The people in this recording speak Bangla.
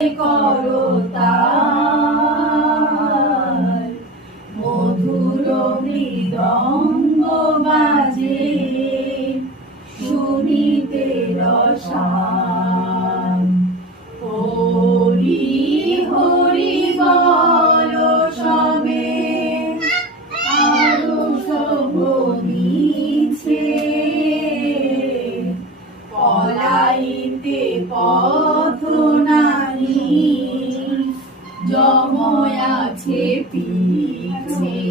করতাল মধুর মৃদঙ্গ বাজে শুনিতে রসাল। হরি হরি বল সবে আরো শোভনিছে পলাইতে পথ নাহি যময় আছে পিছে।